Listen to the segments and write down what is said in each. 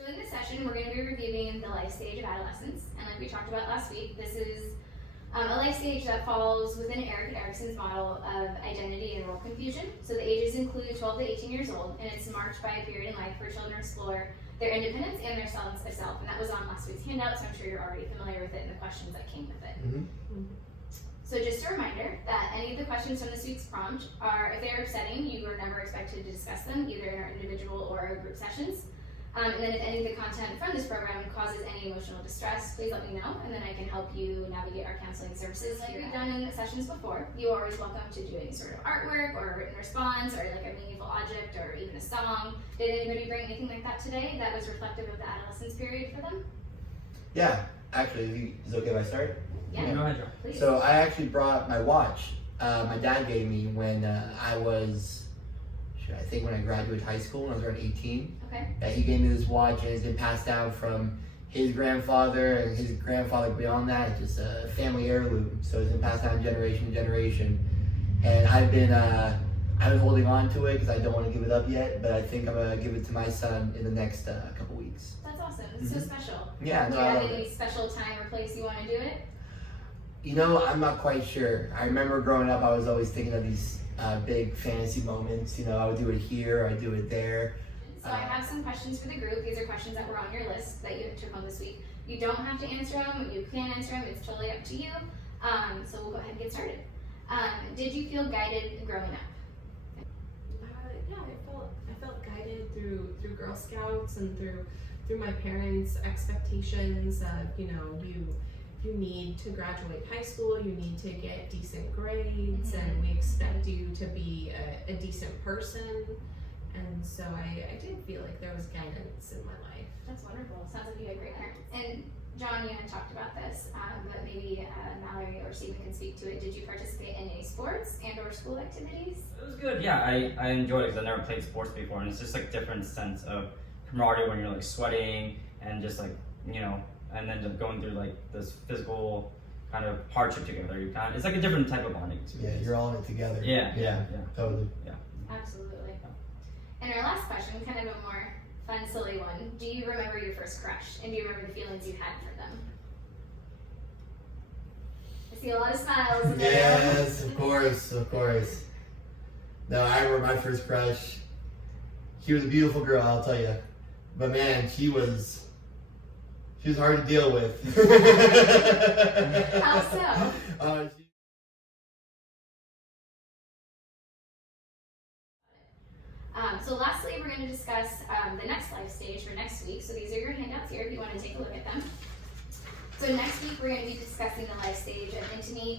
So in this session, we're going to be reviewing the life stage of adolescence, and like we talked about last week, this is a life stage that falls within Erik Erikson's model of identity and role confusion. So the ages include 12 to 18 years old, and it's marked by a period in life where children explore their independence and their sense of self, and that was on last week's handout, so I'm sure you're already familiar with it and the questions that came with it. So just a reminder that any of the questions from this week's prompt are, if they're upsetting, you are never expected to discuss them, either in our individual or group sessions. And then if any of the content from this program causes any emotional distress, please let me know, and then I can help you navigate our counseling services. Like we've done in sessions before, you are always welcome to do any sort of artwork or written response or like a meaningful object or even a song. Did anybody bring anything like that today that was reflective of the adolescence period for them? Yeah, actually, is it okay if I start? Yeah, go ahead, John. Please. So I actually brought my watch. My dad gave me when I was, I think when I graduated high school, when I was around 18. Okay. He gave me this watch, and it's been passed down from his grandfather and his grandfather beyond that. It's just a family heirloom, so it's been passed down generation to generation. And I've been holding on to it because I don't want to give it up yet, but I think I'm gonna give it to my son in the next couple weeks. That's awesome. It's so special. Yeah. Do you have any special time or place you want to do it? You know, I'm not quite sure. I remember growing up, I was always thinking of these big fantasy moments. You know, I would do it here, I do it there. So I have some questions for the group. These are questions that were on your list that you took home this week. You don't have to answer them. You can answer them. It's totally up to you. So we'll go ahead and get started. Did you feel guided growing up? Yeah, I felt guided through Girl Scouts and through my parents' expectations of, you know, you need to graduate high school, you need to get decent grades, and we expect you to be a decent person. And so I did feel like there was guidance in my life. That's wonderful. Sounds like you had great parents. And John, you had talked about this, but maybe Mallory or Stephen can speak to it. Did you participate in any sports and or school activities? It was good. Yeah, I enjoyed it because I never played sports before, and it's just like different sense of camaraderie when you're like sweating and just like, you know, and then just going through like this physical kind of hardship together. It's like a different type of bonding experience. Yeah, you're all in it together. Yeah. Totally. Yeah. Absolutely. And our last question, kind of a more fun, silly one. Do you remember your first crush? And do you remember the feelings you had for them? I see a lot of smiles. Yes, of course. No, I remember my first crush. She was a beautiful girl, I'll tell you. But man, she was hard to deal with. How so? So lastly, we're going to discuss the next life stage for next week. So these are your handouts here if you want to take a look at them. So next week, we're going to be discussing the life stage of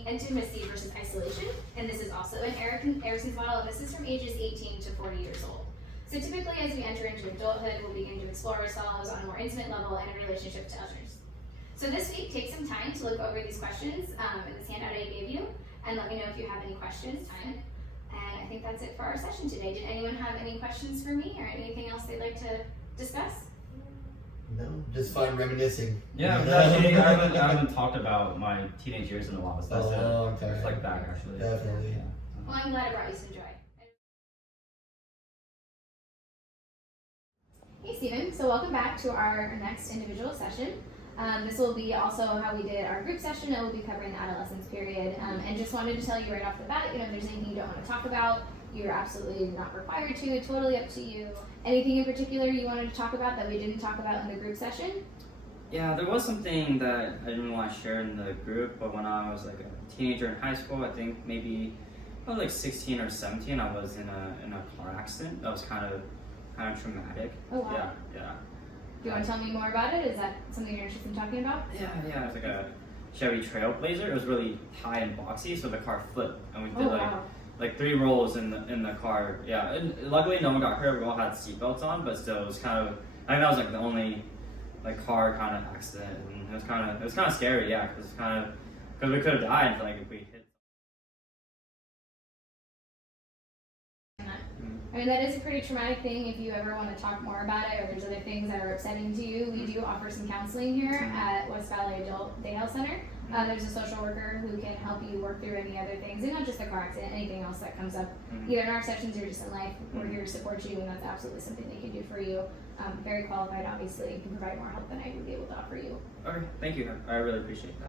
intimacy versus isolation. And this is also in Erikson's model, and this is from ages 18 to 40 years old. So typically, as we enter into adulthood, we'll begin to explore ourselves on a more intimate level and in relationship to others. So this week, take some time to look over these questions in this handout I gave you, and let me know if you have any questions. And I think that's it for our session today. Did anyone have any questions for me or anything else they'd like to discuss? No, just fun reminiscing. Yeah, actually, I haven't talked about my teenage years in a while, so that's okay. reflect back actually. Definitely. Yeah. Well, I'm glad it brought you some joy. Hey Stephen, so welcome back to our next individual session. This will be also how we did our group session. It will be covering the adolescence period. And just wanted to tell you right off the bat, you know, if there's anything you don't want to talk about, you're absolutely not required to. It's totally up to you. Anything in particular you wanted to talk about that we didn't talk about in the group session? Yeah, there was something that I didn't want to share in the group, but when I was like a teenager in high school, I think maybe I was like 16 or 17, I was in a car accident. That was kind of traumatic. Oh wow. Yeah. Do you want to tell me more about it? Is that something you're interested in talking about? Yeah, it was like a Chevy Trailblazer. It was really high and boxy, so the car flipped, and we did like 3 rolls in the car. Yeah, and luckily no one got hurt. We all had seatbelts on, but still, it was kind of. I think that was like the only like car kind of accident, and it was kind of scary. Yeah, because we could have died like if we hit. I mean, that is a pretty traumatic thing. If you ever want to talk more about it, or there's other things that are upsetting to you, we do offer some counseling here at West Valley Adult Day Health Center. There's a social worker who can help you work through any other things, and not just the car accident, anything else that comes up, either in our sessions or just in life. We're here to support you, and that's absolutely something they can do for you. Very qualified, obviously, and can provide more help than I would be able to offer you. Okay, thank you. I really appreciate that.